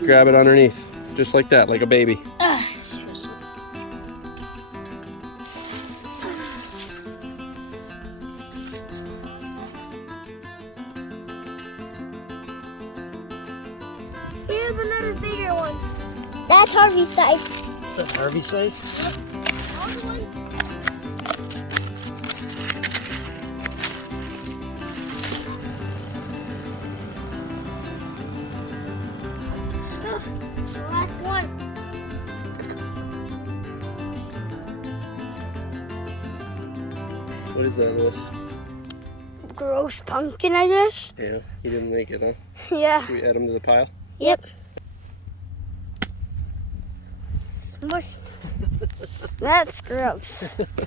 Grab it underneath, just like that, like a baby. Here's another bigger one. That's Harvey's size. That's Harvey size? The last one. What is that, Lewis? Gross pumpkin, I guess. Yeah, he didn't make it, huh? Yeah. Should we add him to the pile? Yep. Smushed. That's gross.